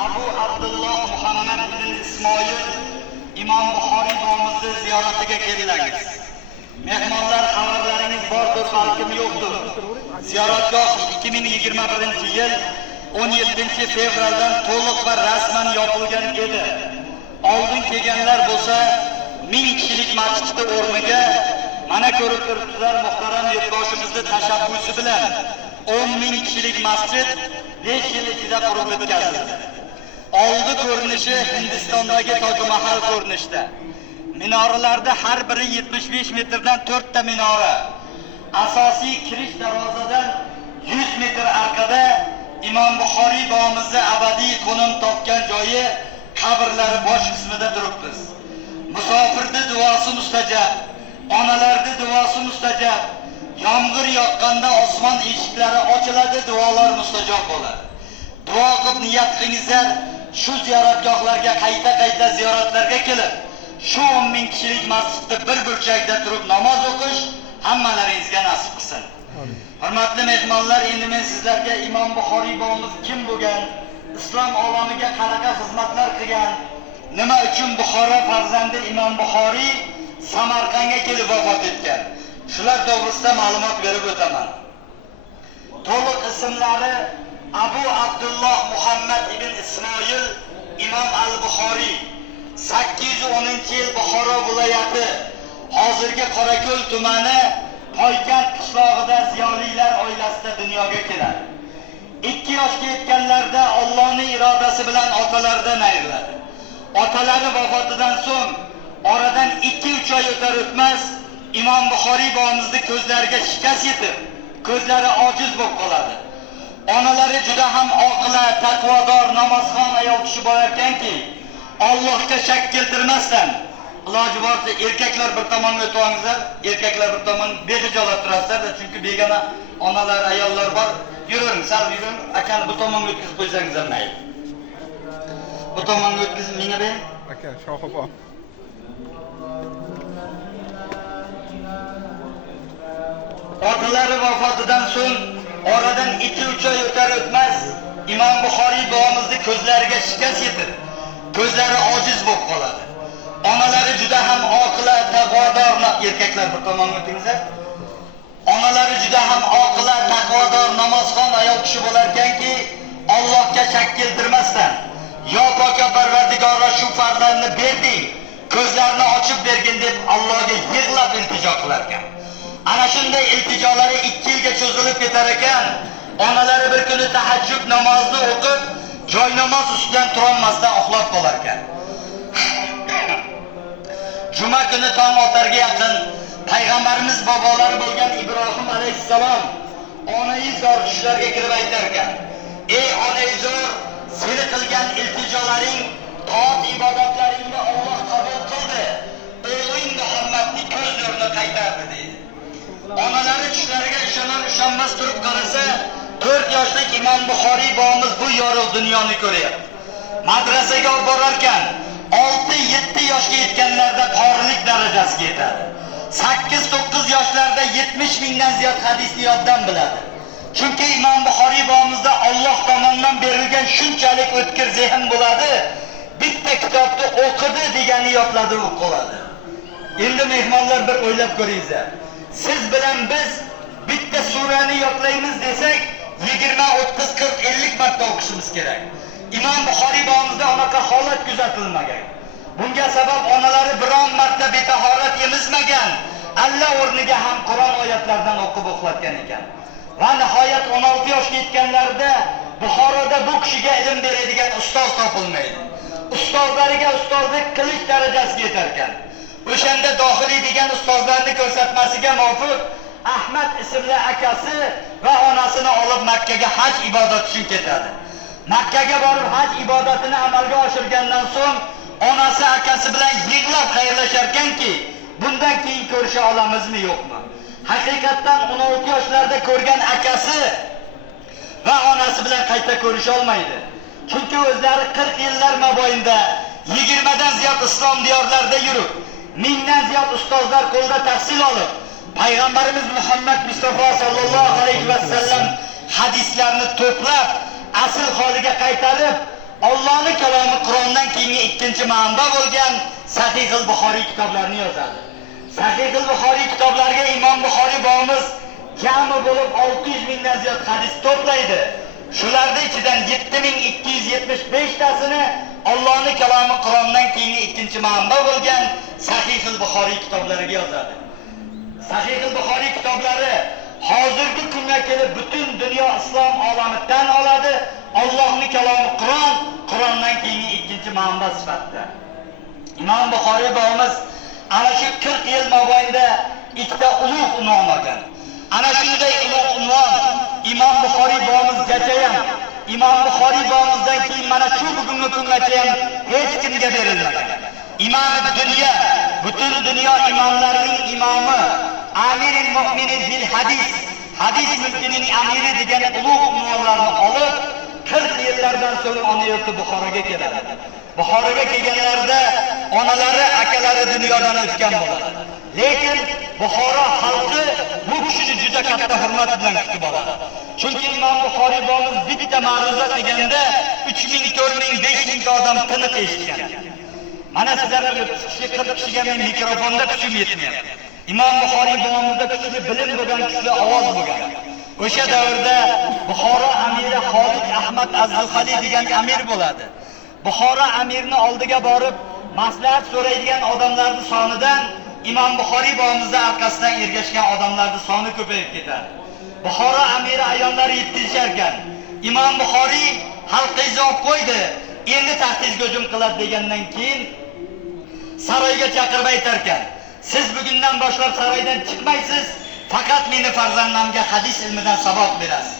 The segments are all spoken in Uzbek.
Abu Abdullah Muhammad ibn Ismoil İmam Buxoriy bobomizni ziyoratiga keldilaringiz. Mehmonlar xabarlaringiz bordir, balkim yo'qdir. Ziyoratgoh 2021-yil 17-fevraldan to'liq va rasman yopilgan edi. Oldin kelganlar bo'lsa 1000 kishilik masjidning o'rniga mana ko'rib turibsizlar, muhtaram yurtboshimizning tashabbusi bilan 10.000 kishilik masjid 5 yil ichida qurib bitkazildi. Oldi ko'rinishi Hindistondagi Toj Mahal ko'rinishda. Minoralarda har biri 75 metrdan 4 ta minora. Asosiy kirish darvozadan 100 metr arkada Imom Buxoriy bobomizni abadiy qo'nim topgan joyi qabrlari bosh qismida turibmiz. Musofirning duosi mustajab, onalarning duosi mustajab. Yomg'ir yoqqanda osmon eshiklari ochiladi, duolar mustajob bo'ladi. Duo qilib niyat qilingizlar, shu ziyoratgohlarga qayta ziyoratlarga kelib, shu 10.000 kishilik masjidda bir burchakda turib namoz o'qish hammalaringizga nasib qilsin. Hurmatli mehmonlar, endi men sizlarga Imom Buxoriy bobomiz kim bo'lgan, islom olamiga qanaqa xizmatlar qilgan, nima uchun Buxoro farzandi Imom Buxoriy Samarqandga kelib vafot etgan, shular to'g'risida ma'lumot berib o'taman. To'liq ismlari Abu Abdullah Muhammad ibn Ismoil Imom al-Buxoriy, 810-yil Buxoro viloyati, hozirgi Qorako'l tumani Poykand qishlog'ida ziyolilar oilasida dunyoga keladi. 2 yoshga yetganlarda Allohning irodasi bilan otalaridan ayriladi. Otalari vafotidan so'ng oradan 2-3 oy o'tar o'tmas Imom Buxoriy bobomizning ko'zlariga shikast yetib, ko'zlari ojiz bo'lib qoladi. Onalari juda ham oqila, taqvodor, namozxon ayol kishi bo'larkanki, Allohga shak keltirmasdan, iloji boricha erkaklar bir tomonga o'tingizlar, erkaklar bir tomon behijolat turasizlar, chunki begona onalar, ayollar bor. Yuring, sal yuring, akani bu tomonga o'tkazib qo'ysangizlar mayli. Bu tomonga o'tkazib menga bering. Aka, shohibon. Otalari vafotidan so'ng oradan 2-3 oy o'tar o'tmas Imom Buxoriy bobomizning ko'zlariga shikast yetib, ko'zlari ojiz bo'lib qoladi. Onalari juda ham oqila, taqvodor, erkaklar bir tomonga o'tingizlar. Onalari juda ham oqila, taqvodor, namozxon ayol kishi bo'larkanki, Allohga shak keltirmasdan, "Yo poka Parvardigor, shu farzandni berding, ko'zlarini ochib bergin" deb Allohga yig'lab iltijo qilar ekan. Ana shunday iltijolari 2 yilga cho'zilib ketar ekan, onalari bir kuni tahajjud namozini o'qib, joy namoz ustidan turolmasdan uxlab qolar ekan. Juma kuni tong otarga yaqin payg'ambarimiz bobolari bo'lgan Ibrohim alayhissalom onaizor tushlarga kirib aytar ekan: "Ey onaizor, seni qilgan iltijolaring, toat ibodatlaringni Alloh qabul qildi. O'g'ling Muhammadning ko'z nurini qaytardi" deydi. Onalari tushlariga ishonmas turib qarasa, 4 yoshlik Imom Buxoriy bobomiz bu yorug' dunyoni ko'ryapti. Madrasaga olib borar ekan, 6-7 yoshga yetganlarda qorilik darajasiga yetadi. 8-9 yoshlarda 70 mingdan ziyod hadisni yoddan biladi. Chunki Imom Buxoriy bobomizda Alloh tomonidan berilgan shunchalik o'tkir zehn bo'ladi, bitta kitobni o'qidi degani yodladi u qoladi. Endi mehmonlar bir o'ylab ko'ringizlar. Siz bilan biz bitta surani yodlaymiz desak, 20, 30, 40, 50 marta o'qishimiz kerak. Imom Buxoriy bobomizda unaqa holat kuzatilmagan. Bunga sabab onalari biron marta betahorat yemizmagan. Allah o'rniga ham Qur'on oyatlaridan o'qib uxlatgan ekan. Va nihoyat 16 yoshga yetganlarida Buxoroda bu kishiga ilm beradigan ustoz topilmaydi. Ustozlariga ustozlik qilish darajasiga yetar ekan. O'shanda Dohiliy degan ustozlarning ko'rsatmasiga muvofiq Ahmad ismli akasi va onasini olib Makkaga haj ibodati uchun ketadi. Makkaga borib haj ibodatini amalga oshirgandan so'ng onasi akasi bilan yig'lab xayrlashar ekanki, bundan keyin ko'risha olamizmi yo'qmi? Haqiqatdan 16 yoshlarda ko'rgan akasi va onasi bilan qayta ko'risha olmaydi. Chunki o'zlari 40 yillar mobaynida 20 dan ziyod islom diyorlarida yurib, 1000 dan ziyod ustozlar qo'lida tahsil olib, payg'ambarimiz Muhammad Mustafa sallallohu alayhi va sallam hadislarni to'plab asl holiga qaytarib, Alloh Allohning kalomi Qur'ondan keyingi ikkinchi manba bo'lgan Sahih-ul Buxoriy kitoblarini yozadi. Sahih-ul Buxoriy kitoblariga Imom Buxoriy bobomiz jami bo'lib 600 mingdan ziyod hadis to'playdi. Shularning ichidan 7275 tasini Allohning kalomi Qur'ondan keyingi ikkinchi manba bo'lgan Sahih-ul Buxoriy kitoblariga yozadi. Sahih-ul Buxoriy kitoblari hozirgi kunga kelib butun dunyo islom olami tan oladi. Allohning kalomi Qur'on, Qur'ondan keyingi ikkinchi manba sifatida. Imom Buxoriy bobomiz ana shu 40 yil mobaynida ikkita ulug' unvon olgan. Ana shunday ulug' unvon Imom Buxoriy bobomizgacha ham, Imom Buxoriy bobomizdan keyin mana shu bugungi kungacha ham hech kimga berilmagan. Imom dunyo, butun dunyo imomlarining imomi, Amirul Mu'minin fil hadis, hadis mulkining amiri degan ulug' unvonlarni olib 40 yillardan so'ng ona yurti Buxoroga keladi. Buxoroga kelganlarida onalari, akalari dunyodan o'tgan bo'ladi. Lekin Buxoro xalqi bu kishini juda katta hurmat bilan kutib oladi. Chunki Imom Buxoriy bobomiz bitta ma'ruza deganda 3000, 4000, 5000 ta odam tiniq eshitgan. Mana sizlarga 30 kishi, 40 kishiga men mikrofonda kuchim yetmayapti. Imom Buxoriy bobomizda kuchli bilim bo'lgan, kuchli ovoz bo'lgan. O'sha davrda Buxoro amiri Xolid Ahmad Az-Zuhali degan amir bo'ladi. Buxoro amirni oldiga borib maslahat so'raydigan odamlarning sonidan Imom Buxoriy bobomizning orqasidan ergashgan odamlarning soni ko'payib ketadi. Buxoro amiri ayollari yetkazishar ekan. Imom Buxoriy xalqingizni olib qo'ydi, endi taxtizga hujum qiladi degandan keyin saroyga chaqirib aytar ekan: "Siz bugundan boshlab saroydan chiqmaysiz, faqat meni farzandimga hadis ilmidan saboq berasiz."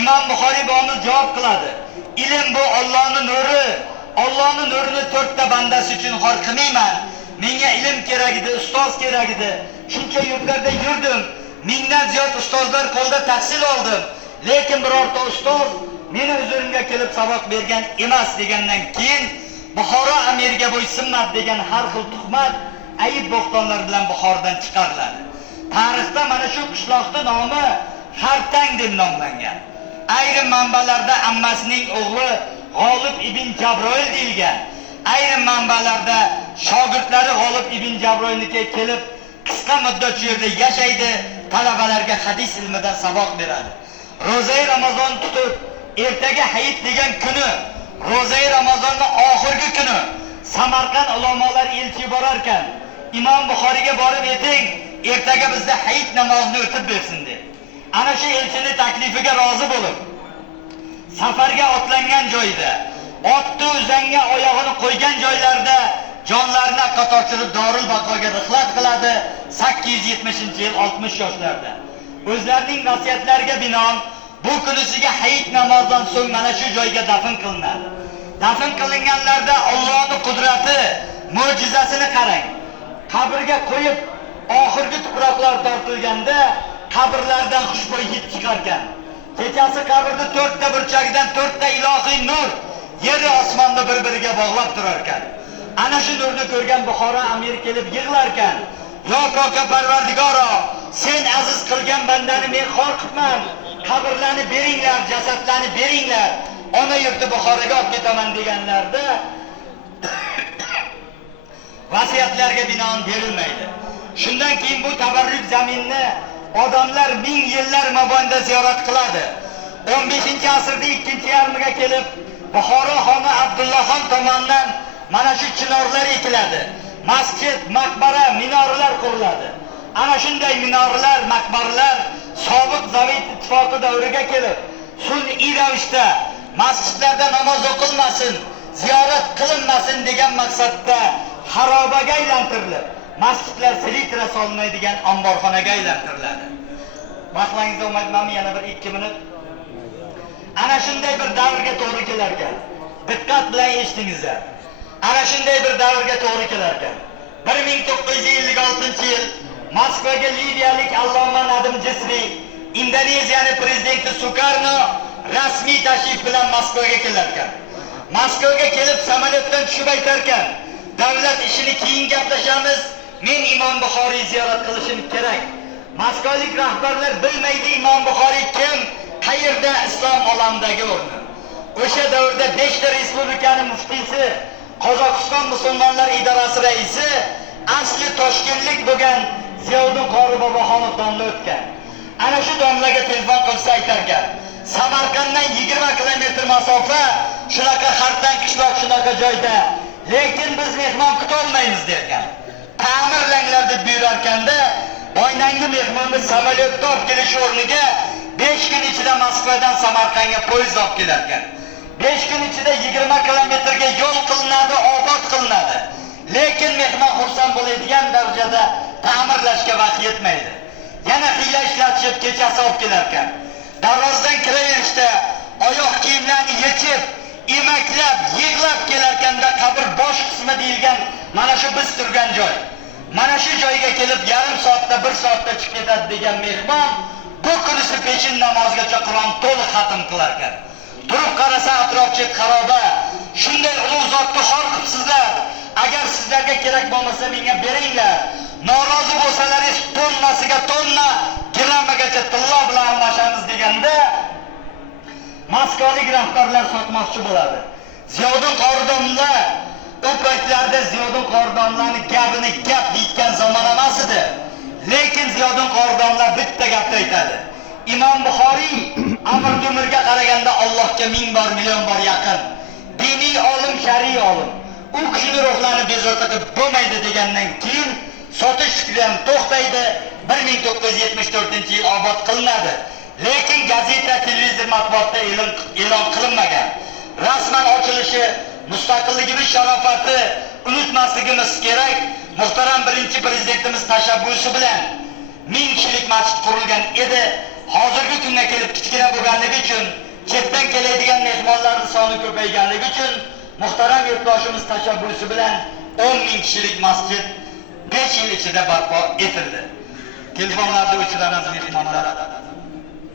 Imom Buxoriy bobomiz javob qiladi: "Ilm bu Allohning nuri. Allohning nurini 4 ta bandasi uchun xor qilmayman. Menga ilm kerak edi, ustoz kerak edi. Shuncha yurtlarda yurdim. Mingdan ziyod ustozlar qo'lda tahsil oldim. Lekin birorta ustoz meni huzurimga kelib saboq bergan emas" degandan keyin Buxoro amiriga bo'ysunmadi degan har xil tuhmat, ayib bo'xtonlar bilan Buxorodan chiqariladi. Tarixda mana shu qishloqning nomi Xartang deb nomlangan. Ayrim manbalarda ammasining o'g'li G'olib ibn Jabroil deyilgan. Ayrim manbalarda shogirdlari G'olib ibn Jabroilnikiga kelib qisqa muddat shu yerda yashaydi, talabalarga hadis ilmidan saboq beradi. Ro'zai Ramazon tutib, ertaga hayit degan kuni, Ro'zai Ramazonning oxirgi kuni Samarqand ulamolar elchi borar ekan, Imom Buxoriyga borib ayting, ertaga bizda hayit namozini o'tib bersin deb. Ana shu elchining taklifiga rozi bo'lib, safarga otlangan joyda, otni uzanga oyog'ini qo'ygan joylarda jonlarini qatortirib Dorul Baqoga rihlat qiladi. 870-yil 60 yoshlarda. O'zlarining vasiyatlariga binoan bu kunisiga hayit namozidan so'ng mana shu joyga dafn qilinadi. Dafn qilinganlarda Allohning qudrati, mo'jizasini qarang. Qabrga qo'yib oxirgi tuproqlar tortilganda qabrlardan xushbo'y hid chiqar ekan. Kechasi qabrda 4 ta burchagidan 4 ta ilohiy nur yer osmonni bir-biriga bog'lab turar ekan. Ana shu nurni ko'rgan Buxoro amiri kelib yig'lar ekan: "Yo ko'ka Parvardigoro, sen aziz qilgan bandani men xor qilman. Qabrlarni beringlar, jasadlarni beringlar. Ona yurti Buxoroga olib ketaman" deganlarda vasiyatlarga binoan berilmaydi. Shundan keyin bu tabarruk zaminni odamlar ming yillar mobaynida ziyorat qiladi. 15-asrda ikkinchi yarmiga kelib Buxoro xoni Abdullaxon tomonidan mana shu chinorlar ekiladi. Masjid, maqbara, minoralar quriladi. Ana shunday minoralar, maqbaralar sobiq Sovet ittifoqi davriga kelib, sun'iy ravishda masjidlarda namoz o'qilmasin, ziyorat qilinmasin degan maqsadda xarobaga aylantirilib, masjidlar selitra solmaydigan omborxonaga aylantiriladi. Vaqtingizda umayman yana bir 2 minut. Ana shunday bir davrga to'g'ri kelar ekan. Diqqat bilan eshitingizlar. Ana shunday bir davrga to'g'ri kelar ekan. 1956-yil Moskvaga liviyalik Alloma Nadim Jisri, Indoneziyaning prezidenti Sukarno rasmiy tashrif bilan Moskvaga kelar ekan. Moskvaga kelib samolyotdan tushib aytar ekan: "Davlat ishini keyin gaplashamiz. Men Imom Buxoriy ziyorat qilishim kerak." Moskvalik rahbarlar bilmaydi Imom Buxoriy kim, qayerda islom olamidagi o'rni. o'sha davrda 5 ta respublikaning muftiysi, Qozog'iston musulmonlar idorasi raisi asli Toshkentlik bo'lgan Ziyoddin Qori Boboxonov domla o'tgan. Ana shu domlaga telefon qilsa aytarkan, Samarqanddan 20 kilometr masofa, shunaqa Xartang qishloq shunaqa joyda, lekin biz mehmon kuta olmaymiz derkan. Ta'mirlanglar deb buyurarkanda, Boynangi mehmonni samolyotda olib kelish o'rniga 5 kun ichida Moskvadan Samarqandga poyezd olib kelarkan. 5 kun ichida 20 kilometrga yo'l qilinadi, obod qilinadi. Lekin mehmon xursand bo'ladigan darajada ta'mirlashga vaqt yetmaydi. Yana hiyla ishlatishib kechasi olib kelarkan. Darvozdan kiraverishda oyoq kiyimlarni yechib, emaklab, yig'lab kelarkanda qabr bosh qismi deyilgan mana shu biz turgan joy. Mana shu joyga kelib yarim soatda, 1 soatda chiqib ketadi degan mehmon bu kunisi peshin namozigacha Qur'on to'liq xatm qilar ekan. Turib qarasa atrofchi xaroba. Shunday ulug' zotni xor qilibsizlar. Agar sizlarga kerak bo'lmasa menga beringlar. Norozi bo'lsalaringiz tonnasiga tonna, grammagacha tilla bilan almashamiz deganda Moskvalik rahbarlar sotmoqchi bo'ladi. Ziyoddin Qori domla o paytlarda Ziyoddin Qori domlaning gapini gap deyotgan zamon emas edi. Lekin Ziyoddin Qori domla bitta gapni aytadi. Imom Buxoriy Amr Temurga qaraganda Allohga 1000 bor, million bor yaqin. Diniy olim, shariy olim. U kishini ruhlarini bezovta qilib bo'lmaydi degandan keyin sotish fikri ham to'xtaydi. 1974-yil obod qilinadi. Lekin gazeta, televizor, matbuotda e'lon qilinmagan. Rasman ochilishi, mustaqilligimiz sharofati unutmasligimiz kerak. Muhtaram birinchi prezidentimiz tashabbusi bilan 1000 kishilik masjid qurilgan edi. Hozirgi kunga kelib kichkina bo'lganligi uchun, chetdan keladigan mehmonlarning soni ko'payganligi uchun muhtaram yurtdoshimiz tashabbusi bilan 10,000 kishilik masjid 5 yil ichida barpo etildi. Telefonlarda o'chiramiz mehmonlar.